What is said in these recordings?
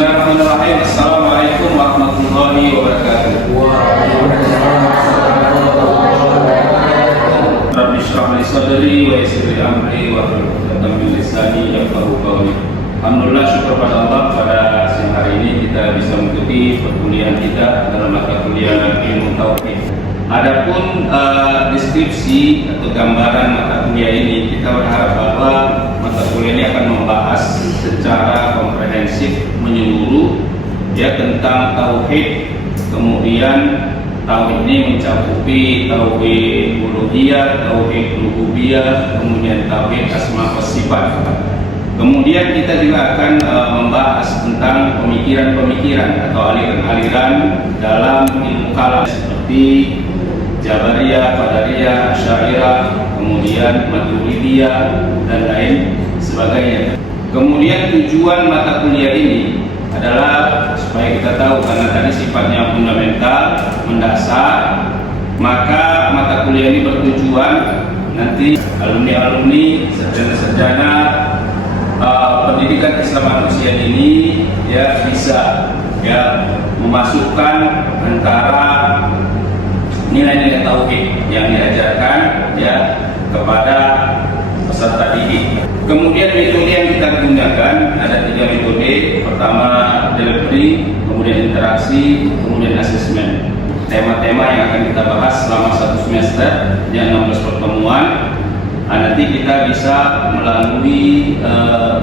Bismillahirrahmanirrahim. Assalamualaikum warahmatullahi wabarakatuh. Rabbi shrah li sadri wa yassir li amri wa hlul 'uqdatam min lisani yafqahu qawli. Alhamdulillah, syukur pada Allah, pada siang hari ini kita bisa mengikuti perkuliahan kita dalam mata kuliah ilmu tauhid. Adapun deskripsi atau gambaran mata kuliah ini, kita berharap bahwa mata kuliah ini akan membahas secara komprehensif menyeluruh ya tentang tauhid. Kemudian tauhid ini mencakupi tauhid uluhiyah, tauhid rububiyah, kemudian tauhid asma wa sifat. Kemudian kita juga akan membahas tentang pemikiran-pemikiran atau aliran-aliran dalam ilmu kalam seperti Jabariyah, Qadariyah, Asy'ariyah, kemudian Maturidiyah dan lain sebagainya. Kemudian tujuan mata kuliah ini adalah supaya kita tahu, karena tadi sifatnya fundamental, mendasar, maka mata kuliah ini bertujuan nanti alumni-alumni, sarjana-sarjana pendidikan Islam manusia ini ya bisa ya memasukkan antara nilai-nilai tauhid yang diajarkan ya kepada peserta didik. Kemudian metode yang kita gunakan ada 3 metode. Pertama delivery, kemudian interaksi, kemudian asesmen. Tema-tema yang akan kita bahas selama 1 semester, yang 16 pertemuan. Nanti kita bisa melalui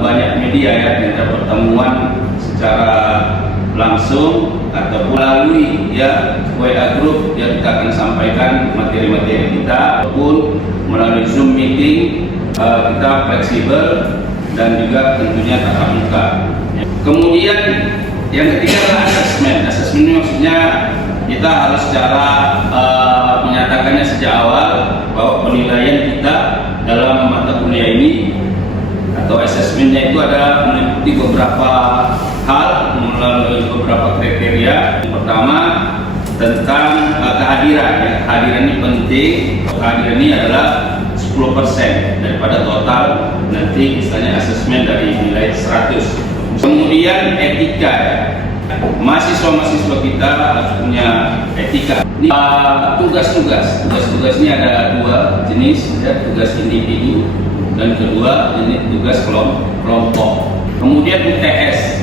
banyak media ya, kita pertemuan secara langsung atau melalui ya WA group yang kita akan sampaikan materi-materi kita, ataupun melalui Zoom meeting. Kita fleksibel dan juga tentunya tatap muka. Kemudian yang ketiga adalah asesmen. Asesmen ini maksudnya kita harus secara menyatakannya sejak awal bahwa penilaian kita dalam mata kuliah ini atau asesmennya itu ada meliputi beberapa hal melalui beberapa kriteria. Yang pertama tentang kehadiran. Ya, kehadiran ini penting. Kehadiran ini adalah 10% daripada total nanti misalnya asesmen dari nilai 100. Kemudian etika ya. Mahasiswa-mahasiswa kita harus punya etika. Tugas-tugas ini ada 2 jenis ya, tugas individu dan kedua ini tugas kelompok. Kemudian UTS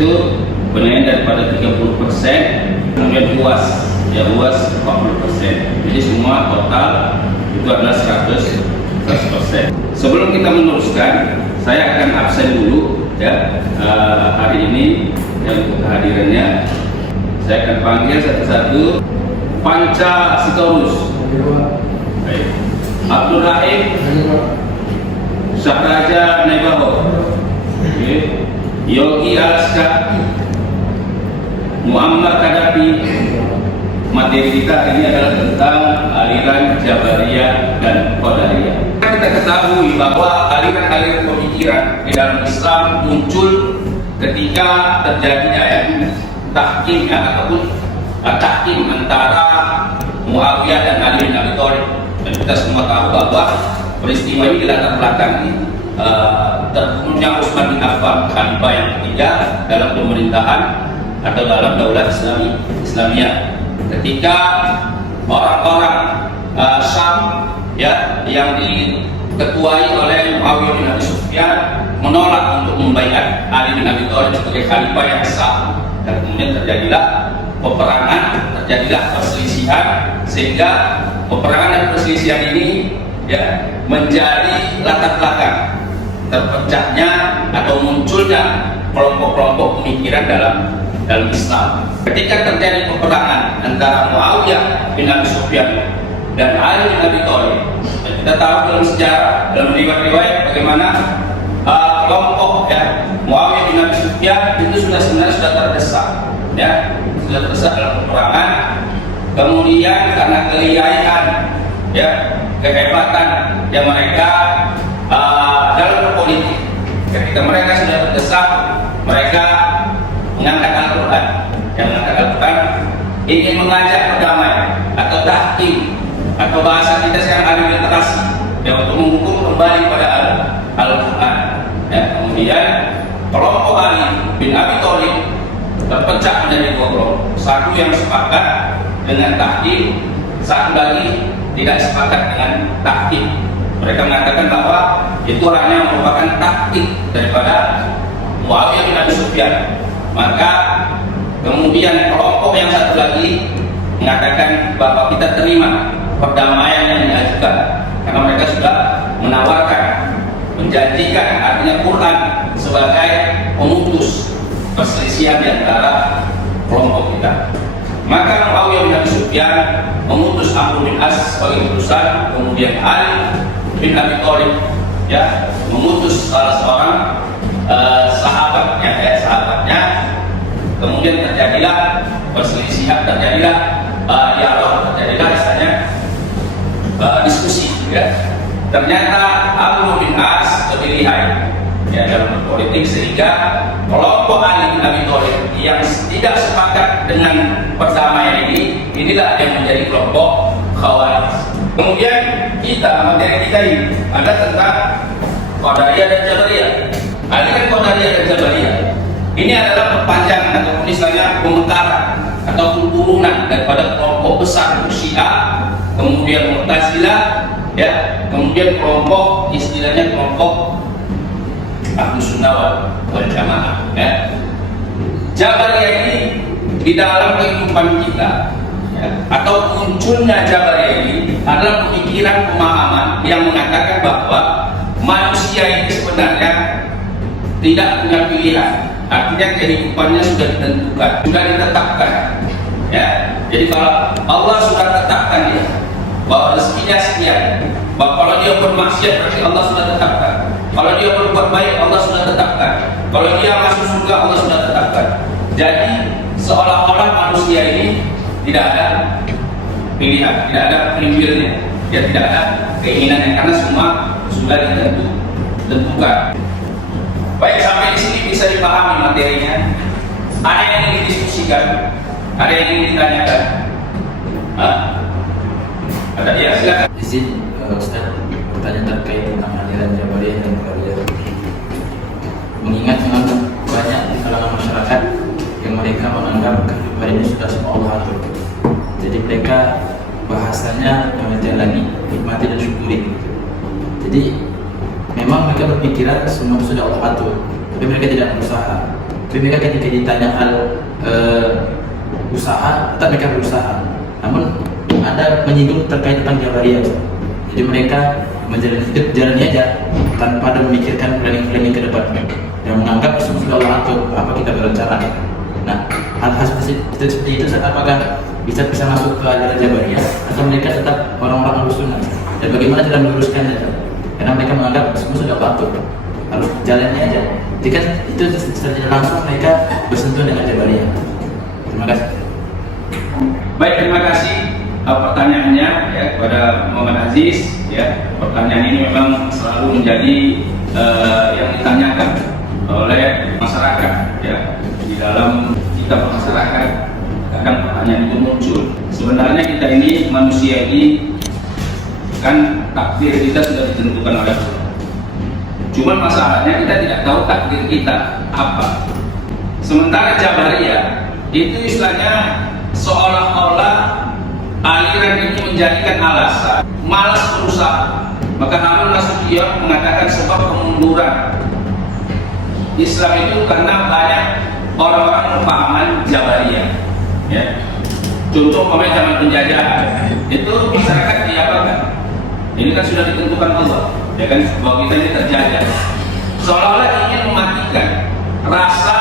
itu penilaian daripada 30%, kemudian UAS 40%. Jadi semua total itu adalah 100%. Sebelum kita meneruskan, saya akan absen dulu ya hari ini yang untuk kehadirannya. Saya akan panggil satu-satu. Panca Sitorus, Abdul Rahim, Syahraja Naibaho, Yogi Alaska, Muammar Kadafi. Materi kita ini adalah tentang aliran Jabariyah dan Qadariyah. Kita ketahui bahwa aliran-aliran pemikiran di dalam Islam muncul ketika terjadinya ya tahkim ataupun tahkim antara Muawiyah dan Ali bin Abi Thalib. Dan kita semua tahu bahwa peristiwa ini dilatar belakangi terbunuhnya Utsman bin Affan, khalifah yang ketiga dalam pemerintahan atau dalam daulah Islamiyah. Ketika orang-orang Syam ya yang diketuai oleh Muawiyah bin Abi Sufyan menolak untuk membaiat Ali bin Abi Thalib sebagai khalifah yang sah, dan kemudian terjadilah peperangan, terjadilah perselisihan, sehingga peperangan dan perselisihan ini ya menjadi latar belakang terpecahnya atau munculnya kelompok-kelompok pemikiran dalam Islam. Ketika terjadi peperangan antara Muawiyah bin Abi Sufyan dan Ali bin Abi Thalib, kita tahu dalam sejarah, dalam riwayat-riwayat bagaimana kelompok ya Muawiyah bin Abi Sufyan itu sebenarnya sudah terdesak dalam peperangan. Kemudian karena kelihayan ya kehebatan yang mereka dalam berpolitik, ketika mereka sudah terdesak, mereka mengangkat Al-Quran. Yang mengangkat Al-Quran ingin mengajak perdamaian atau tahkim, atau bahasa kita sekarang ada literasi ya, untuk menghukum kembali pada Al-Quran ya. Kemudian kelompok Ali bin Abi Thalib terpecah menjadi dua kelompok. Satu yang sepakat dengan tahkim, satu lagi tidak sepakat dengan tahkim. Mereka mengatakan bahwa itu hanya merupakan taktik daripada Muawiyah bin Abi Sufyan. Maka kemudian kelompok yang satu lagi mengatakan bahwa kita terima perdamaian yang diajukan, karena mereka sudah menawarkan, menjanjikan, artinya Quran sebagai pemutus perselisihan di antara kelompok kita. Maka Muawiyah bin Abi Sufyan memutus Amr bin As sebagai utusan, kemudian Ali bin Abi Thalib memutus salah seorang sahabatnya, kemudian terjadilah perselisihan, terjadilah dialog, terjadilah misalnya diskusi. Ternyata Amr bin As lebih lihai dalam politik, sehingga kelompok Ali bin Abi Thalib yang tidak sepakat dengan perdamaian inilah yang menjadi kelompok Khawarij. Kemudian materi kita ini ada tentang Qadariyah dan Jabariyah. Ada kan Qadariyah dan Jabariyah. Ini adalah perpanjangan atau istilahnya pemekaran atau turunan daripada kelompok besar Syiah, kemudian Mu'tazilah, kemudian kelompok istilahnya kelompok Ahlus Sunnah wal Jamaah. Jabariyah ini di dalam kehidupan kita atau munculnya Jabariyah ini adalah pemikiran pemahaman yang mengatakan bahwa manusia ini sebenarnya tidak punya pilihan, artinya kehidupannya sudah ditentukan, sudah ditetapkan. Jadi kalau Allah sudah tetapkan dia bahwa rezekinya sekian, bahwa kalau dia bermaksiat berarti Allah sudah tetapkan, kalau dia berbuat baik Allah sudah tetapkan, kalau dia masuk surga Allah sudah tetapkan. Jadi seolah-olah manusia ini tidak ada pilihan, tidak ada free will-nya, tidak ada keinginannya, karena semua sudah ditentukan. Baik, sampai di sini bisa dipahami materinya. Ada yang ingin didiskusikan, ada yang ingin ditanyakan. Ada ya, silakan. Izin Ustaz, pertanyaan terkait tentang aliran Jabariyah dan Qadariyah. Mengingat memang banyak di kalangan masyarakat yang mereka menganggap kehidupan ini sudah semua Allah atur. Jadi mereka bahasanya yang lagi nikmati dan syukuri. Jadi memang mereka berpikiran semua sudah Allah atur, tapi mereka tidak berusaha. Tapi mereka ketika ditanya hal usaha, tetap mereka berusaha. Namun ada menyinggung terkait tentang Jabariyah. Jadi mereka menjalani hidup jalannya aja tanpa ada memikirkan planning ke depan dan menganggap semua sudah Allah atur, apa kita berencana. Nah, hal-hal seperti itu apakah bisa masuk ke aliran Jabariyah atau mereka tetap orang-orang Ahlus Sunnah? Dan bagaimana cara meluruskannya? Karena mereka menganggap semua sudah patuh, lalu jalannya aja. Jika itu secara langsung mereka bersentuh dengan Jabariyah. Terima kasih. Baik, terima kasih pertanyaannya kepada Muhammad Aziz. Pertanyaan ini memang selalu menjadi yang ditanyakan oleh masyarakat di dalam kita masyarakat. Kadang pertanyaan itu muncul. Sebenarnya kita ini manusia ini kan takdir kita sudah ditentukan oleh Allah. Cuma masalahnya kita tidak tahu takdir kita apa. Sementara Jabariyah itu istilahnya seolah-olah aliran ini menjadikan alasan malas berusaha. Maka Harun Nasution mengatakan sebab kemunduran Islam itu karena banyak orang-orang berpahaman Jabariyah. Contoh pemain zaman penjajahan itu masyarakat diapakan? Ini kan sudah ditentukan Allah, bahwa kita ini terjajah. Seolah-olah ingin mematikan rasa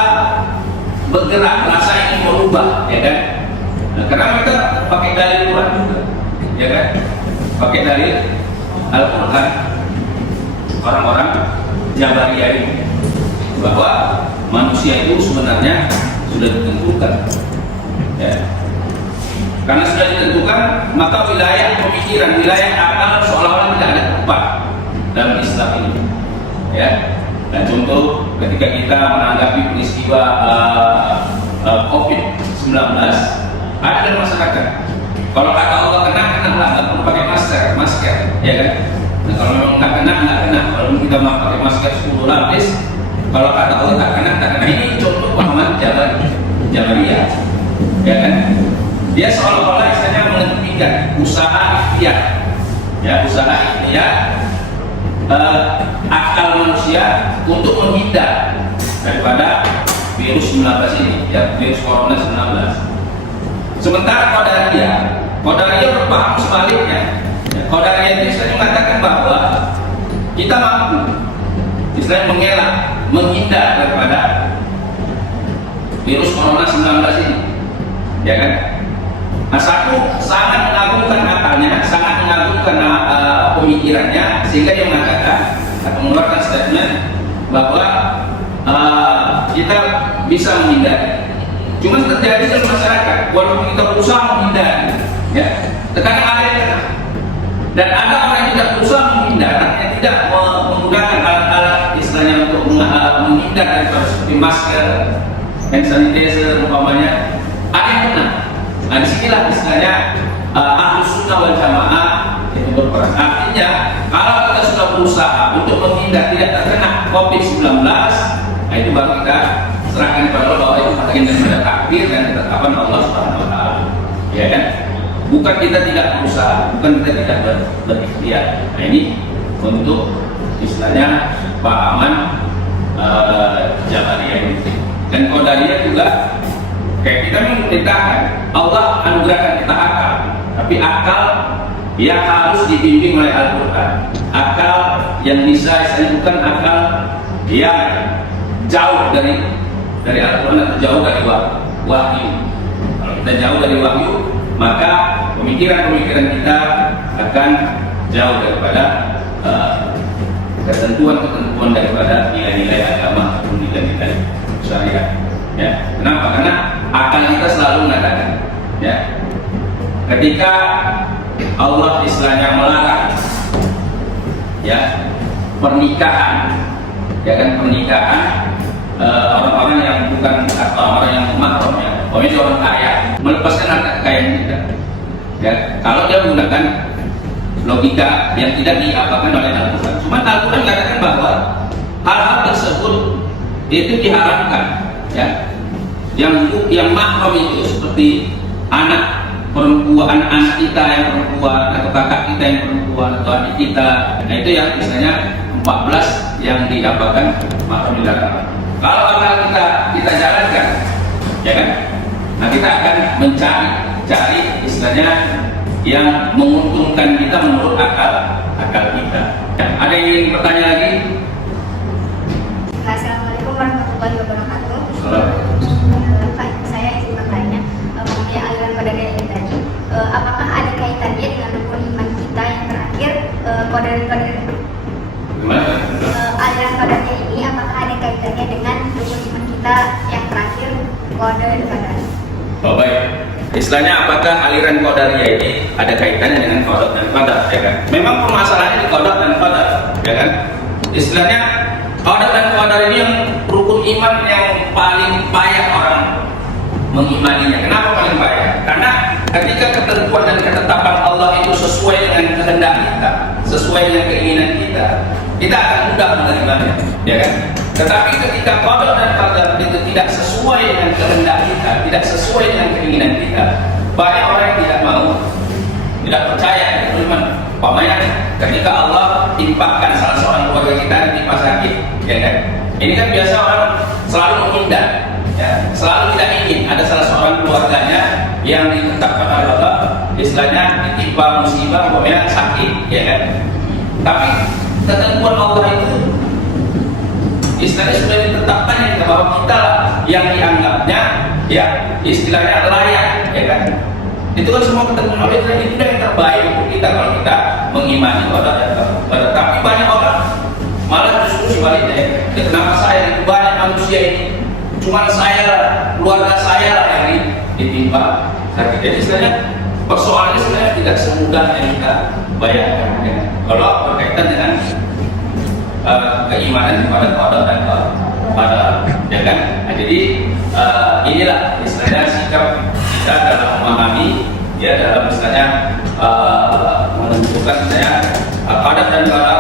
bergerak, rasa ingin berubah, Nah, karena mereka pakai dalil Quran juga, pakai dalil Al-Quran. Orang-orang Jabariyah ini bahwa manusia itu sebenarnya sudah ditentukan. Karena sudah ditentukan, maka wilayah pemikiran, wilayah akal seolah-olah tidak ada tempat dalam Islam ini. Dan contoh ketika kita menanggapi peristiwa COVID-19, ada dalam masyarakat. Kalau kata Allah kena lah, nggak perlu pakai masker, Nah, kalau memang nggak kena. Kalau kita mau pakai masker 10 lapis, Kalau kata Allah tak kena ini contoh pemahaman Jabariyah, ya kan? Dia seolah-olah istilahnya menghentikan usaha ikhtiar, ya usaha ikhtiar akal manusia untuk menghindar daripada virus 19 ini, ya virus corona 19. Sementara Qadariyah berpaham sebaliknya. Qadariyah itu istilahnya mengatakan bahwa kita mampu istilahnya mengelak, menghindar daripada virus corona 19 ini, ya kan? Nah, satu sangat mengagumkan akalnya, sangat mengagumkan pemikirannya, sehingga dia mengatakan atau mengeluarkan statement bahwa kita bisa menghindar. Cuma terjadi dalam masyarakat, walaupun kita berusaha menghindar, ya, terkadang ada yang kena. Dan ada orang yang tidak berusaha menghindar, yang tidak menggunakan alat-alat istilahnya untuk menghindar daripada seperti masker, hand sanitizer umpamanya, ada yang kena. Nah, disinilah istilahnya Ahlus Sunnah wal Jamaah itu berperan. Artinya, kalau kita sudah berusaha untuk menghindar tidak terkena COVID-19, nah itu baru kita serahkan kepada Allah bahwa itu bagian daripada takdir dan ketetapan Allah Subhanahu wa taala. Ya kan? Bukan kita tidak berusaha, bukan kita tidak berikhtiar. Nah, ini untuk istilahnya pahaman Jabariyah ini. Dan Qadariyah juga kayak kita memerintahkan Allah anugerahkan kita akal, tapi akal yang harus dibimbing oleh Al-Quran, akal yang bisa istilahnya bukan akal yang jauh dari Al-Quran atau jauh dari wahyu. Kalau kita jauh dari wahyu, maka pemikiran-pemikiran kita akan jauh daripada ketentuan-ketentuan daripada nilai-nilai agama atau nilai-nilai syariat. Ya, kenapa? Karena akal kita selalu mengatakan, ya, ketika Allah istilahnya melarang, ya, pernikahan, ya kan, pernikahan orang-orang yang bukan atau orang yang mahram, ya, pokoknya orang kaya melepaskan harta kekayaan kita. Ya, kalau dia menggunakan logika yang tidak diapakan oleh Al-Quran. Cuma Al-Quran mengatakan bahwa hal-hal tersebut itu diharamkan. Ya, yang mahram itu seperti anak perempuan, anak kita yang perempuan atau kakak kita yang perempuan atau adik kita. Nah, itu yang misalnya 14 yang diapakan mahram dilarang. Kalau akal kita jalankan, ya kan? Nah, kita akan mencari istilahnya yang menguntungkan kita menurut akal kita. Ya, ada yang ingin bertanya lagi? Assalamualaikum warahmatullahi wabarakatuh. Saya izin bertanya mengenai aliran Qadariyah ini tadi, apakah ada kaitannya dengan rukun iman kita yang terakhir, Qadariyah? Aliran Qadariyah ini apakah ada kaitannya dengan rukun iman kita yang terakhir, Qadariyah? Oh, baik. Istilahnya apakah aliran Qadariyah ini ada kaitannya dengan qada dan qadar, ya kan? Memang permasalahannya di qada dan qadar, ya kan? Istilahnya qada dan qadar ini yang rukun iman yang paling payah orang mengimaninya. Kenapa paling payah? Karena ketika ketentuan dan ketetapan Allah itu sesuai dengan kehendak kita, sesuai dengan keinginan kita akan mudah menerimanya, ya kan? Tetapi ketika qada dan qadar itu tidak sesuai dengan kehendak kita, tidak sesuai dengan keinginan kita, banyak orang yang tidak mau, tidak percaya dengan iman. Umpamanya ketika Allah timpakan salah seorang keluarga kita ditimpa sakit, ya kan? Ini kan biasa orang selalu menghindar, ya, selalu tidak ingin ada salah seorang keluarganya yang ditetapkan oleh Allah, istilahnya ditimpa musibah, umpamanya sakit, ya kan? Tapi ketentuan Allah itu istilahnya sudah ditetapkan bahwa kita lah yang dianggapnya, ya, istilahnya layak, ya kan? Itu kan semua ketentuan Allah itu yang terbaik untuk kita kalau kita mengimani qada dan qadar. Tapi banyak orang malah justru sebaliknya. Kenapa saya itu banyak manusia ini? Cuma saya, keluarga saya lah yang ditimpa sakit. Jadi istilahnya persoalannya sebenarnya tidak semudah yang kita bayangkan, ya. Kalau berkaitan dengan keimanan kepada qada dan qadar, ya kan? Nah, jadi inilah istilahnya sikap kita dalam memahami, ya, dalam istilahnya menentukan istilahnya qada dan qadar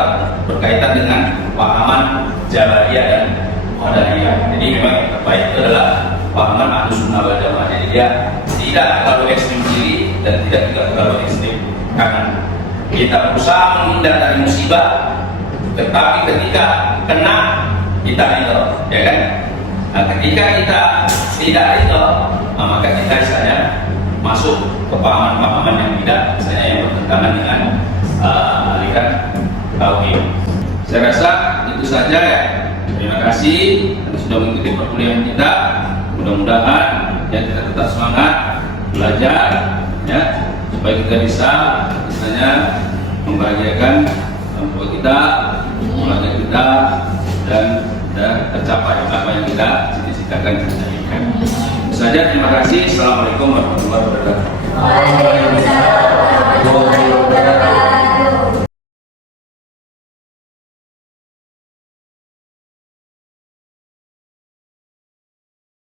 berkaitan dengan pahaman Jabariyah dan Qadariyah. Jadi memang yang terbaik itu adalah pahaman Ahlus Sunnah wal Jamaah. Jadi dia tidak terlalu ekstrim kiri dan tidak juga terlalu ekstrim kanan. Kita berusaha menghindar dari musibah, tetapi ketika kena kita ridho, ya kan? Nah, ketika kita tidak ridho, maka kita misalnya masuk ke pahaman-pahaman yang tidak, misalnya yang bertentangan dengan aliran tauhid. Saya rasa itu saja ya. Terima kasih sudah mengikuti perkuliahan kita. Mudah-mudahan ya kita tetap semangat belajar ya supaya kita bisa misalnya membahagiakan orang tua kita, keluarga kita dan tercapai apa yang kita cita-citakan dan inginkan. Itu saja, terima kasih. Assalamualaikum warahmatullahi wabarakatuh. Waalaikumsalam.